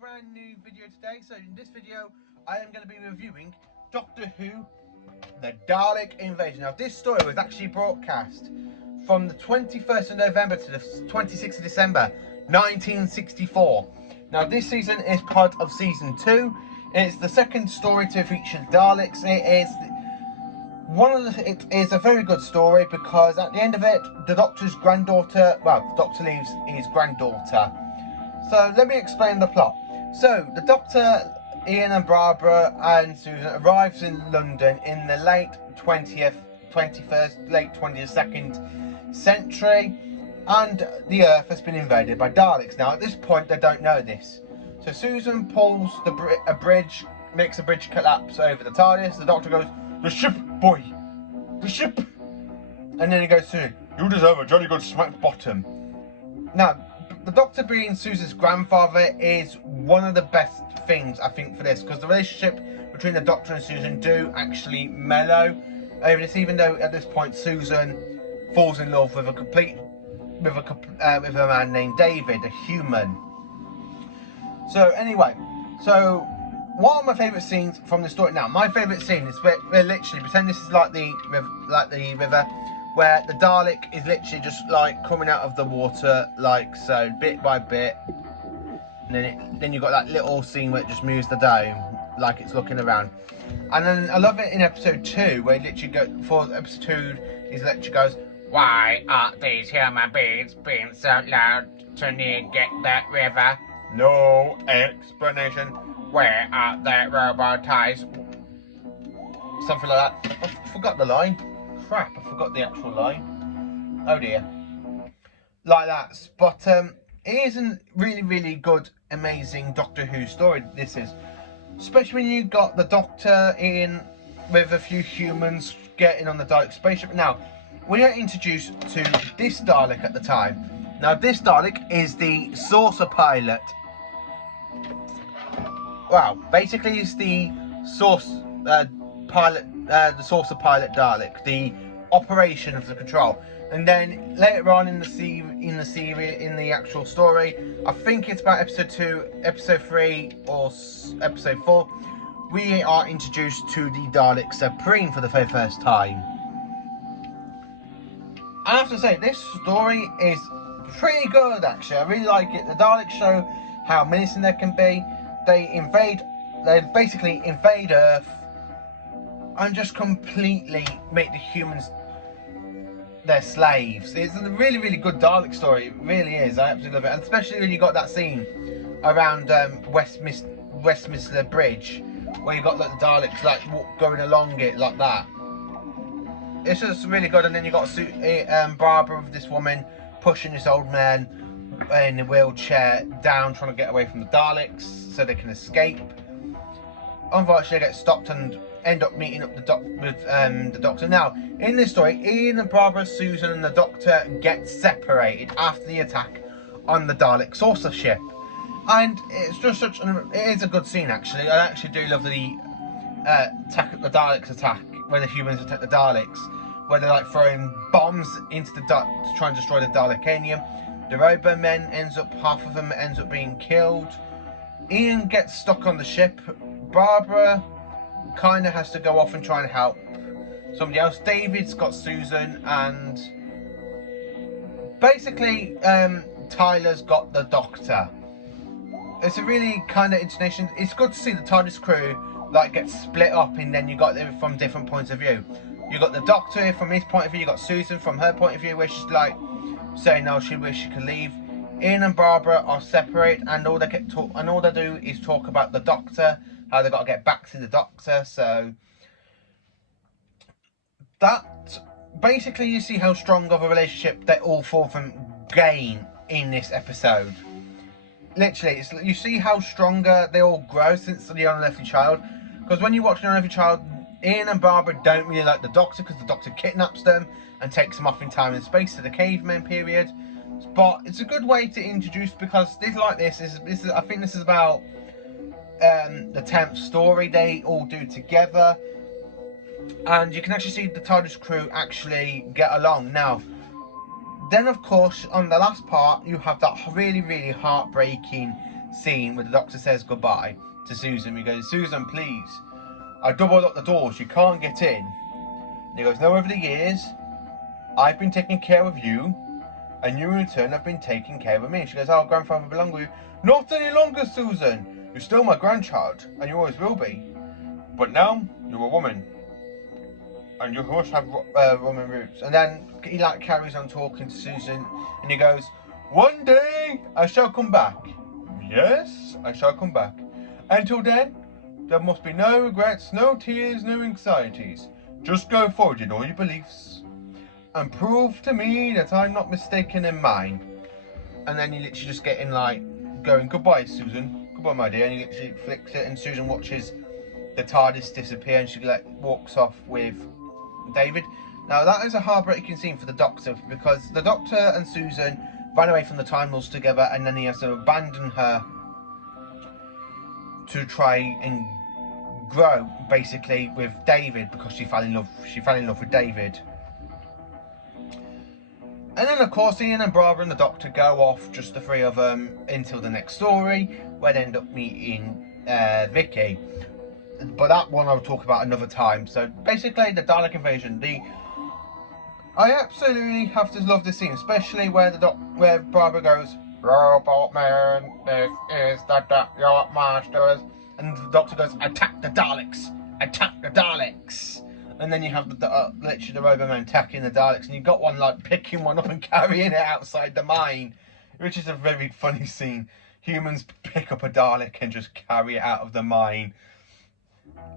brand new video today. So in this video I am going to be reviewing Doctor Who, the Dalek Invasion. Now this story was actually broadcast from the 21st of November to the 26th of December 1964. Now this season is part of season 2. It's the second story to feature Daleks. It is a very good story because at the end of it, the Doctor's granddaughter, well, the Doctor leaves his granddaughter. So let me explain the plot. So the Doctor, Ian and Barbara and Susan arrives in London in the late 20th century, and the Earth has been invaded by Daleks. Now at this point they don't know this. So Susan pulls a bridge, makes a bridge collapse over the TARDIS. The Doctor goes, "The ship, boy, the ship," and then he goes to, "You deserve a jolly good smack bottom." Now the Doctor being Susan's grandfather is one of the best things I think for this, because the relationship between the Doctor and Susan do actually mellow over this, even though at this point Susan falls in love with a man named David, a human. So anyway, so one of my favourite scenes from the story. Now my favourite scene is where literally pretend this is like the river, where the Dalek is literally just like coming out of the water, like so, bit by bit, and then you've got that little scene where it just moves the dome, like it's looking around. And then I love it in episode 2, where episode 2, he literally goes, "Why are these human beings being so loud to near get that river? No explanation. Where are their robot eyes?" Something like that. I forgot the line. Crap, I forgot the actual line. Oh dear. Like that. But it is a really, really good, amazing Doctor Who story, this is. Especially when you got the Doctor in with a few humans getting on the Dalek spaceship. Now, we are introduced to this Dalek at the time. Now, this Dalek is the saucer pilot. Wow, basically it's the saucer pilot Dalek, the operation of the control. And then later on in the actual story, I think it's about episode 2, episode 3 or episode 4, we are introduced to the Dalek Supreme for the very first time. I have to say, this story is pretty good actually. I really like it. The Daleks show how menacing they can be. They basically invade Earth and just completely make the humans their slaves. It's a really, really good Dalek story. It really is. I absolutely love it. And especially when you got that scene around Westminster Bridge, where you got like the Daleks like going along it like that. It's just really good. And then you got Barbara with this woman pushing this old man in a wheelchair down, trying to get away from the Daleks so they can escape. Unfortunately, they get stopped and end up meeting up with the Doctor. Now, in this story, Ian and Barbara, Susan and the Doctor get separated after the attack on the Dalek saucer ship. And it's just it is a good scene actually. I actually do love the Daleks attack, where the humans attack the Daleks, where they're like throwing bombs into to try and destroy the Dalekanium. The Robomen half of them ends up being killed. Ian gets stuck on the ship. Barbara kind of has to go off and try and help somebody else. David's got Susan, and basically Tyler's got the Doctor. It's a really kind of intonation. It's good to see the TARDIS crew like get split up, and then you got them from different points of view. You got the Doctor from his point of view. You got Susan from her point of view, where she's like saying no, she wishes she could leave. Ian and Barbara are separate, and all they do is talk about the Doctor, how they got to get back to the Doctor. So that basically, you see how strong of a relationship they all four of them gain in this episode. Literally, you see how stronger they all grow since the Unearthly Child. Because when you watch the Unearthly Child, Ian and Barbara don't really like the Doctor, because the Doctor kidnaps them and takes them off in time and space to the caveman period. But it's a good way to introduce, because I think this is about the 10th story they all do together, and you can actually see the TARDIS crew actually get along. Now, then of course on the last part you have that really, really heartbreaking scene where the Doctor says goodbye to Susan. He goes, Susan, please, I doubled up the doors, you can't get in. And he goes, no, over the years, I've been taking care of you, and you in return have been taking care of me. She goes, oh, grandfather belong with you. Not any longer, Susan. You're still my grandchild, and you always will be. But now, you're a woman. And you must have woman roots. And then he like carries on talking to Susan, and he goes, one day I shall come back. Yes, I shall come back. Until then, there must be no regrets, no tears, no anxieties. Just go forward in all your beliefs and prove to me that I'm not mistaken in mine. And then you literally just get in like going, goodbye, Susan. Goodbye, my dear. And he literally flicks it, and Susan watches the TARDIS disappear, and she walks off with David. Now that is a heartbreaking scene for the Doctor, because the Doctor and Susan ran away from the Time Lords together, and then he has to abandon her to try and grow basically with David, because she fell in love with David. And then of course Ian and Barbara and the Doctor go off, just the three of them, until the next story, where they end up meeting Vicky. But that one I'll talk about another time. So basically the Dalek invasion, I absolutely have to love this scene, especially where where Barbara goes, Robot man, this is your masters, and the Doctor goes, attack the Daleks, attack the Daleks. And then you have literally the Robot man attacking the Daleks, and you've got one like picking one up and carrying it outside the mine, which is a very funny scene. Humans pick up a Dalek and just carry it out of the mine.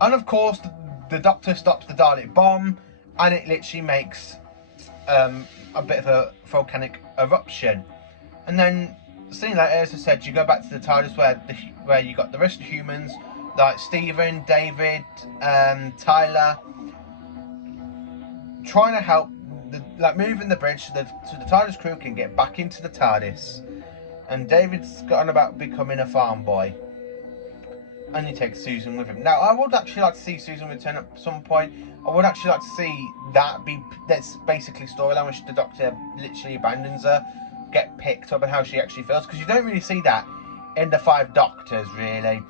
And of course the Doctor stops the Dalek bomb, and it literally makes a bit of a volcanic eruption. And then scene later, as I said, you go back to the TARDIS where you got the rest of the humans, like Stephen, David, Tyler, trying to help moving the bridge so the TARDIS crew can get back into the TARDIS. And David's got on about becoming a farm boy, and he takes Susan with him. Now I would actually like to see Susan return at some point. I would actually like to see that's basically storyline, which the Doctor literally abandons her, get picked up, and how she actually feels, because you don't really see that in the Five Doctors really.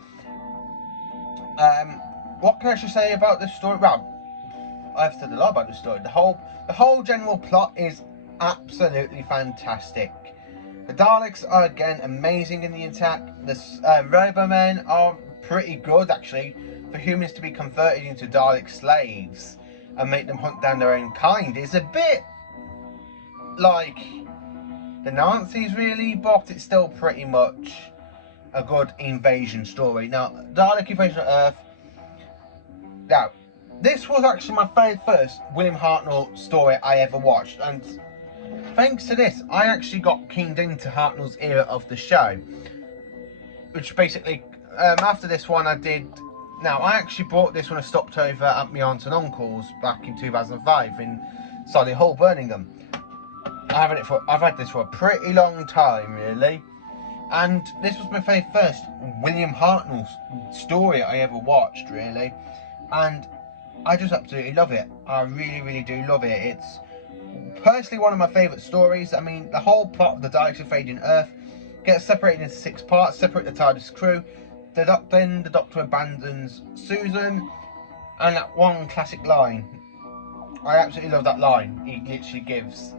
What can I actually say about this story? Well, I've said a lot about the story. The whole general plot is absolutely fantastic. The Daleks are again amazing in the attack. The Robomen are pretty good actually for humans to be converted into Dalek slaves and make them hunt down their own kind. It's a bit like the Nazis really, but it's still pretty much a good invasion story. Now, Dalek Invasion of Earth. Now, this was actually my very first William Hartnell story I ever watched, and thanks to this, I actually got keened into Hartnell's era of the show. Which basically, after this one I did... Now, I actually bought this when I stopped over at my aunt and uncle's back in 2005 in Solihull, Birmingham. I've had this for a pretty long time, really. And this was my very first William Hartnell story I ever watched, really. And I just absolutely love it. I really, really do love it. It's personally one of my favourite stories. I mean, the whole plot of the Daleks invading Earth gets separated into 6 parts. Separate the TARDIS crew. Then the Doctor abandons Susan. And that one classic line. I absolutely love that line he literally gives.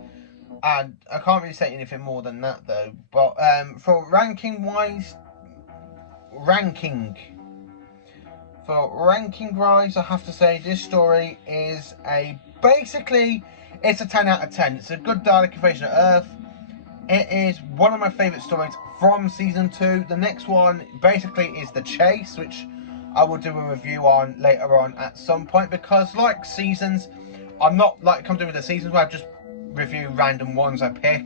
And I can't really say anything more than that though. But for ranking wise, I have to say this story is basically it's a 10 out of 10. It's a good Dalek Invasion of Earth. It is one of my favourite stories from season 2. The next one basically is The Chase, which I will do a review on later on at some point, because like seasons, I'm not like I'm doing with the seasons where I just review random ones I pick.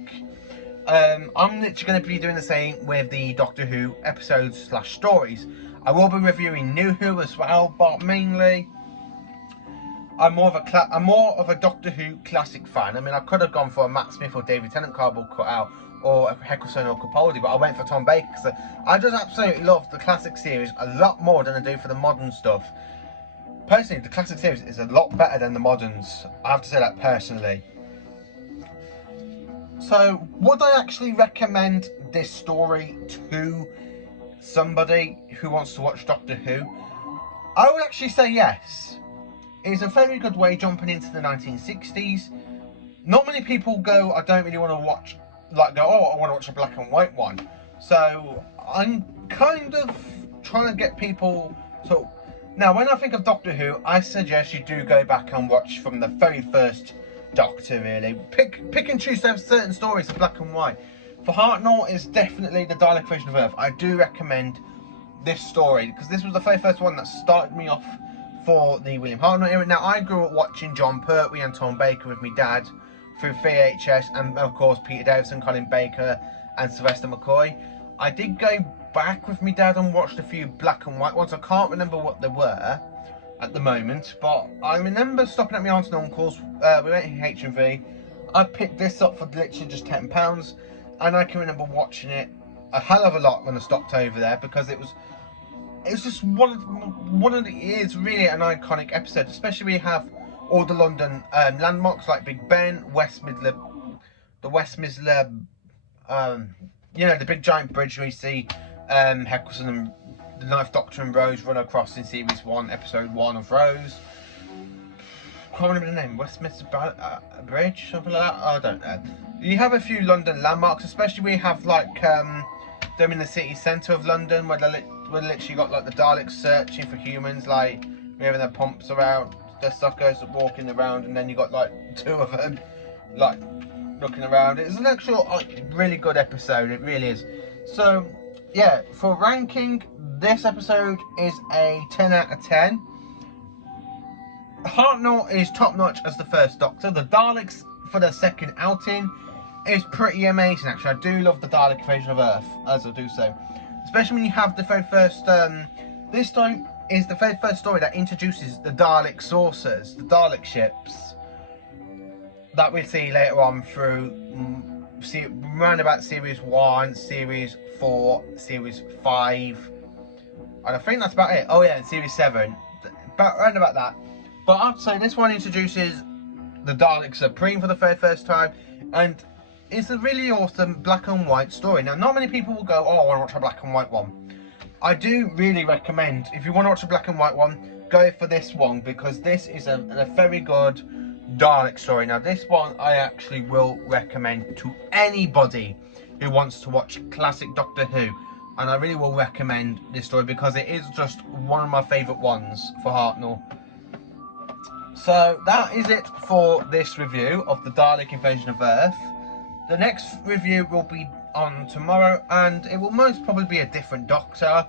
I'm literally going to be doing the same with the Doctor Who episodes / stories. I will be reviewing New Who as well, but mainly I'm more of a Doctor Who classic fan. I mean, I could have gone for a Matt Smith or David Tennant cardboard cutout, or a Eccleston or Capaldi, but I went for Tom Baker because I just absolutely love the classic series a lot more than I do for the modern stuff. Personally, the classic series is a lot better than the moderns. I have to say that personally. So, would I actually recommend this story to somebody who wants to watch Doctor Who, I would actually say yes. It's a very good way jumping into the 1960s. Not many people go, I don't really want to watch, like go, oh, I want to watch a black and white one. So I'm kind of trying to get people to... Now, when I think of Doctor Who, I suggest you do go back and watch from the very first Doctor, really. Pick and choose certain stories of black and white. For Hartnell is definitely the Dalek version of Earth. I do recommend this story, because this was the very first one that started me off for the William Hartnell era. Now, I grew up watching John Pertwee and Tom Baker with my dad through VHS, and of course Peter Davison, Colin Baker and Sylvester McCoy. I did go back with my dad and watched a few black and white ones. I can't remember what they were at the moment, but I remember stopping at my aunt and uncle's. We went to H&V. I picked this up for literally just £10, and I can remember watching it a hell of a lot when I stopped over there, because it was just one of the years, really an iconic episode, especially when you have all the London landmarks like Big Ben, West Midler, you know, the big giant bridge where you see Heckles and the Ninth Doctor and Rose run across in Series 1, Episode 1 of Rose. Can't remember the name, Westminster Bridge, something like that, I don't know. You have a few London landmarks, especially where you have like them in the city centre of London, where they literally got like the Daleks searching for humans, like moving their pumps around, their suckers walking around, and then you got like two of them like looking around. It's an actual really good episode, it really is. So yeah, for ranking, this episode is a 10 out of 10. Hartnell is top notch as the first Doctor. The Daleks for the second outing is pretty amazing, actually. I do love the Dalek invasion of Earth, as I do so. Especially when you have the very first, this time is the very first story that introduces the Dalek saucers, the Dalek ships, that we'll see later on through, around about Series 1, Series 4, Series 5, and I think that's about it. Oh yeah, and Series 7, around about that. But I'd say this one introduces the Dalek Supreme for the very first time, and it's a really awesome black and white story. Now, not many people will go, oh, I want to watch a black and white one. I do really recommend, if you want to watch a black and white one, go for this one, because this is a very good Dalek story. Now, this one I actually will recommend to anybody who wants to watch classic Doctor Who, and I really will recommend this story because it is just one of my favourite ones for Hartnell. So that is it for this review of the Dalek Invasion of Earth. The next review will be on tomorrow, and it will most probably be a different Doctor.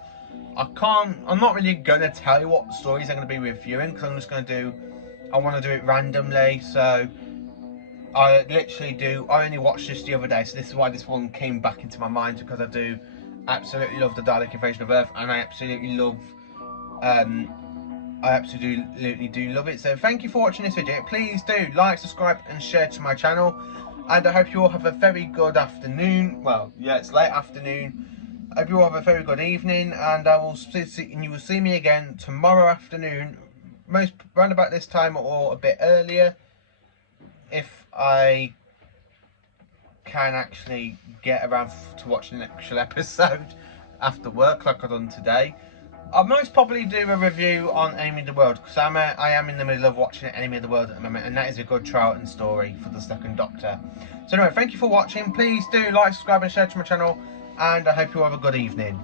I'm not really going to tell you what stories I'm going to be reviewing, because I'm just going to I want to do it randomly. So I only watched this the other day, so this is why this one came back into my mind, because I do absolutely love the Dalek Invasion of Earth, and I absolutely do love it. So thank you for watching this video. Please do like, subscribe and share to my channel, and I hope you all have a very good afternoon. Well, yeah, it's late afternoon. I hope you all have a very good evening, and you will see me again tomorrow afternoon, most round about this time or a bit earlier, if I can actually get around to watching an actual episode after work like I've done today. I'll most probably do a review on Enemy of the World, because I am in the middle of watching Enemy of the World at the moment, and that is a good Troughton story for the second Doctor. So anyway, thank you for watching. Please do like, subscribe and share to my channel, and I hope you all have a good evening.